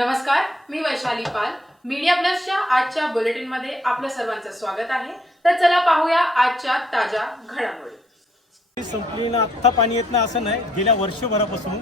नमस्कार मी वैशाली पाल. मीडिया प्लसच्या आजच्या बुलेटिनमध्ये आपलं सर्वांचं स्वागत आहे. तर चला पाहूया आजच्या ताज्या घडामोडी. संपली ना आत्ता पाणी येत नाही असं नाही. गेल्या वर्षभरापासून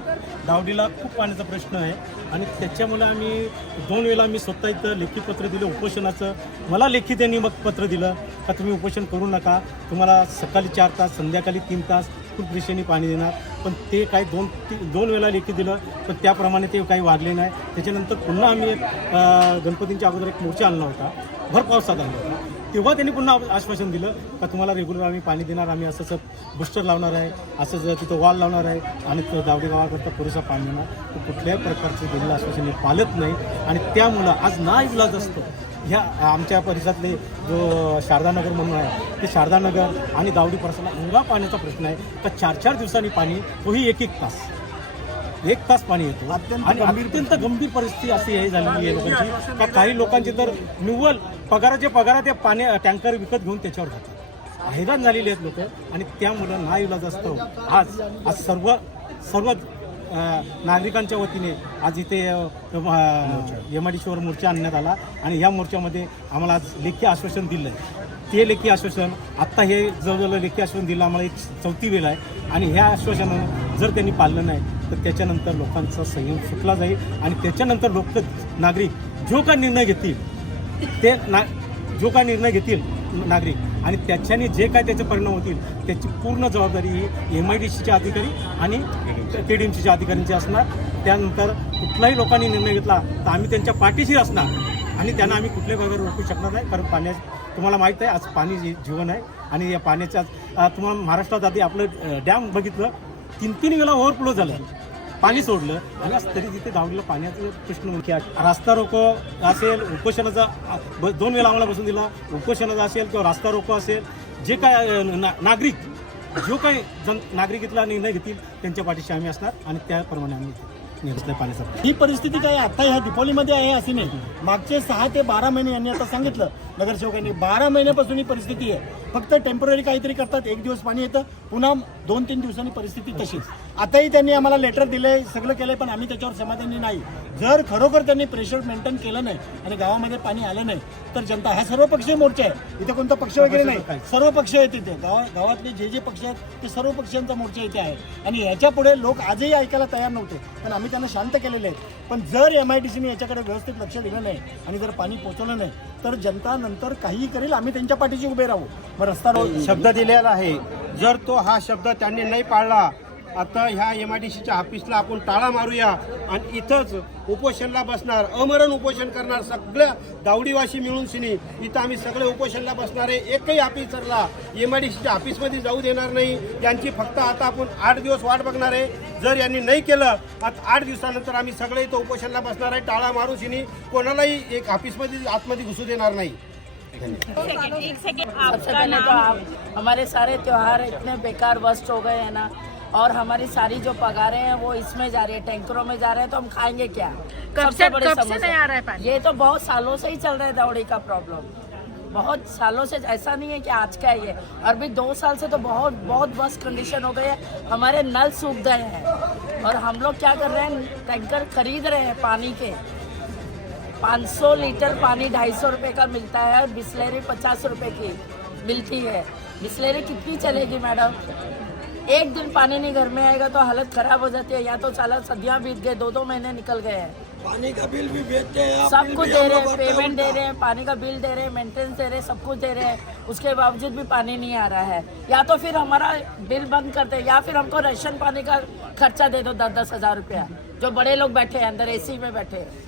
दावडीला खूप पाण्याचा प्रश्न आहे. आणि त्याच्यामुळे आम्ही दोन वेळेला आम्ही स्वतः इथं लेखी पत्र दिलं उपोषणाचं. मला लेखी त्यांनी मग पत्र दिलं का तुम्ही उपोषण करू नका. तुम्हाला सकाळी चार तास संध्याकाळी तीन तास खूप दिशेने पाणी देणार. पण ते काही दोन ती दोन वेळा लेखी दिलं पण त्याप्रमाणे ते काही वागले नाही. त्याच्यानंतर पुन्हा आम्ही एक गणपतींच्या अगोदर एक मोर्चा आणला होता. भर पावसात आणला होता तेव्हा त्यांनी पुन्हा आश्वासन दिलं का तुम्हाला रेग्युलर आम्ही पाणी देणार आम्ही असं बुस्टर लावणार आहे असं तिथं वॉल लावणार आहे आणि दावडे दावडी गावाकरता पुरेसा पाणी देणार. तर कुठल्याही प्रकारचं दिलेलं आश्वासन हे पालत नाही. आणि त्यामुळं आज ना इलाज असतो. ह्या आमच्या परिसरातले जो शारदानगर म्हणून आहे ते शारदानगर आणि दावडी परिसराला एवढा पाण्याचा प्रश्न आहे. का चार चार दिवसांनी पाणी तोही एक एक तास. एक तास पाणी येतो. आणि अत्यंत गंभीर परिस्थिती अशी हे झालेली आहे लोकांची. का काही लोकांची तर निव्वळ पगाराचे पगार ते पाणी टँकर विकत घेऊन त्याच्यावर जातात. हैराण झालेली आहेत लोक. आणि त्यामुळं ना इलाज असतो आज आज सर्व सर्व नागरिकांच्या वतीने आज इथे एम आय मोर्चा आणण्यात आला आणि या मोर्चामध्ये आम्हाला आज लेखी आश्वासन दिलं आहे ते लेखी आश्वासन आत्ता हे जवळजवळ लेखी आश्वासन दिलं आम्हाला एक चौथी वेळ आहे. आणि ह्या आश्वासनानं जर त्यांनी पाळलं नाही तर त्याच्यानंतर लोकांचा संयम सुटला जाईल आणि त्याच्यानंतर लोक नागरिक जो का निर्णय घेतील ते ना जो काय निर्णय घेतील नागरिक आणि त्याच्याने जे काय त्याचे परिणाम होतील त्याची पूर्ण जबाबदारी ही एम आय डी सीच्या अधिकारी आणि के डी एम सीच्या अधिकाऱ्यांची असणार. त्यानंतर कुठलाही लोकांनी निर्णय घेतला तर आम्ही त्यांच्या पाठीशी असणार आणि त्यांना आम्ही कुठल्याही प्रकारे रोखू शकणार नाही. कारण पाण्या तुम्हाला माहीत आहे आज पाणी जी- जीवन आहे आणि या पाण्याच्या तुम्हाला महाराष्ट्रात आधी आपलं डॅम बघितलं तीन तीन वेळा ओव्हरफ्लो झालं. पाणी सोडलं आणि आज तरी तिथे धावलेलं पाण्याचा प्रश्न म्हणजे आहे. रास्ता रोको असेल उपोषणाचा दोन वेळा आम्हाला बसून दिला उपोषणाचा असेल किंवा रास्ता रोको असेल जे काय ना- नागरिक जो काही जन नागरिक इथला निर्णय घेतील त्यांच्या पाठीशी आम्ही असणार आणि त्याप्रमाणे आम्ही पाण्याचा ही परिस्थिती काय आता ह्या दिपोलीमध्ये आहे अशी नाही मागचे सहा ते बारा महिने यांनी आता सांगितलं नगरसेवकांनी बारा महिन्यापासून ही परिस्थिती आहे. फक्त टेंपररी काहीतरी करतात एक दिवस पाणी येतं पुन्हा दोन तीन दिवसांनी परिस्थिती तशीच. आताही त्यांनी आम्हाला लेटर दिलंय सगळं केलंय पण आम्ही त्याच्यावर समाधानी नाही. जर खरोखर त्यांनी प्रेशर मेंटेन केलं नाही आणि गावामध्ये पाणी आलं नाही तर जनता हा सर्व पक्षीय मोर्चा आहे. इथे कोणता पक्ष वगैरे नाही. सर्व पक्ष आहेत इथे. गावा गावातले जे जे पक्ष आहेत ते सर्व पक्षांचा मोर्चा इथे आहे. आणि याच्यापुढे लोक आजही ऐकायला तयार नव्हते पण आम्ही त्यांना शांत केलेले आहेत. पण जर एम आय डी सीने याच्याकडे व्यवस्थित लक्ष दिलं नाही आणि जर पाणी पोहोचवलं नाही तर जनता नंतर काहीही करेल आम्ही त्यांच्या पाठीशी उभे राहू. मग रस्ता रोड शब्द दिलेला आहे. जर तो हा शब्द त्यांनी नाही पाळला आता ह्या एम आय डी सीच्या ऑफिसला आपण टाळा मारूया आणि इथंच उपोषणला बसणार अमरण उपोषण करणार सगळ्या दावडीवाशी मिळून सिनी इथं आम्ही सगळे उपोषणला बसणार आहे एकही ऑफिसरला एम आय डी सीच्या ऑफिसमध्ये जाऊ देणार नाही. यांची फक्त आता आपण आठ दिवस वाट बघणार आहे. जर यांनी नाही केलं आता आठ दिवसानंतर आम्ही सगळे इथं उपोषणला बसणार आहे. टाळा मारू सिनी कोणालाही एक ऑफिसमध्ये आतमध्ये घुसू देणार नाही. सबसे पहले तो आप हमारे सारे त्योहार इतने बेकार वस्ट हो गए हैं ना और हमारी सारी जो पगारें हैं वो इसमें जा रही है टैंकरों में जा रहे हैं तो हम खाएँगे क्या? कब से कब से नहीं आ रहा है पानी? ये तो बहुत सालों से ही चल रहा है दौड़ी का प्रॉब्लम बहुत सालों से ऐसा नहीं है कि आज का है ये और भी दो साल से तो बहुत बहुत बस कंडीशन हो गई है। हमारे नल सूख गए हैं। और हम लोग क्या कर रहे हैं? टैंकर खरीद रहे हैं पानी के। 500 लीटर पानी 250 रुपए का मिलता है और बिस्लेरी 50 रुपए की मिलती है। बिस्लेरी कितनी चलेगी मैडम? एक दिन पानी नहीं घर में आएगा तो हालत खराब हो जाती है या तो साला सदियाँ बीत गए दो दो महीने निकल गए हैं। पानी का बिल भी भेजते हैं सब कुछ दे रहे हैं पेमेंट दे रहे हैं पानी का बिल दे रहे हैं मेंटेनेंस दे रहे हैं सब कुछ दे रहे हैं उसके बावजूद भी पानी नहीं आ रहा है। या तो फिर हमारा बिल बंद कर दे या फिर हमको राशन पानी का खर्चा दे दो दस दस हज़ार रुपया जो बड़े लोग बैठे हैं अंदर एसी में बैठे हैं।